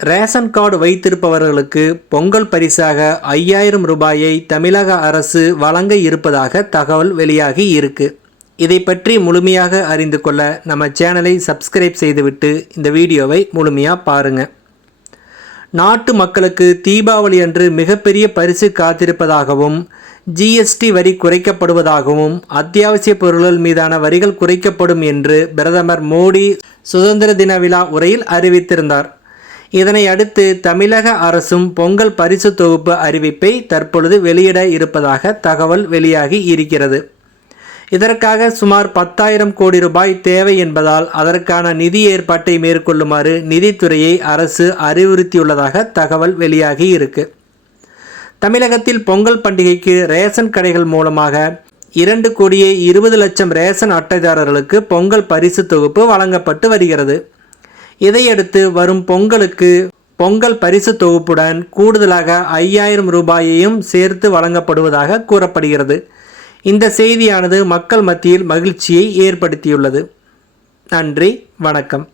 Ration card வைத்திருப்பவர்களுக்கு Pongal பரிசாக ஐயாயிரம் ரூபாயை தமிழக அரசு வழங்க இருப்பதாக தகவல் வெளியாகி இருக்கு. இதை பற்றி முழுமையாக அறிந்து கொள்ள நம்ம சேனலை சப்ஸ்கிரைப் செய்துவிட்டு இந்த வீடியோவை முழுமையாக பாருங்கள் நாட்டு மக்களுக்கு தீபாவளி அன்று மிகப்பெரிய பரிசு காத்திருப்பதாகவும் ஜிஎஸ்டி வரி குறைக்கப்படுவதாகவும் அத்தியாவசிய பொருள்கள் மீதான வரிகள் குறைக்கப்படும் என்று பிரதமர் மோடி சுதந்திர தின விழா உரையில் அறிவித்திருந்தார். இதனை அடுத்து தமிழக அரசும் பொங்கல் பரிசு தொகுப்பு அறிவிப்பை தற்பொழுது வெளியிட இருப்பதாக தகவல் வெளியாகி இருக்கிறது. இதற்காக சுமார் பத்தாயிரம் கோடி ரூபாய் தேவை என்பதால் அதற்கான நிதி ஏற்பாட்டை மேற்கொள்ளுமாறு நிதித்துறையை அரசு அறிவுறுத்தியுள்ளதாக தகவல் வெளியாகி இருக்கு. தமிழகத்தில் பொங்கல் பண்டிகைக்கு ரேஷன் கடைகள் மூலமாக இரண்டு கோடியே இருபது லட்சம் ரேஷன் அட்டைதாரர்களுக்கு பொங்கல் பரிசு தொகுப்பு வழங்கப்பட்டு வருகிறது. இதையடுத்து வரும் பொங்கலுக்கு பொங்கல் பரிசு தொகுப்புடன் கூடுதலாக ஐயாயிரம் ரூபாயையும் சேர்த்து வழங்கப்படுவதாக கூறப்படுகிறது. இந்த செய்தியானது மக்கள் மத்தியில் மகிழ்ச்சியை ஏற்படுத்தியுள்ளது. நன்றி வணக்கம்.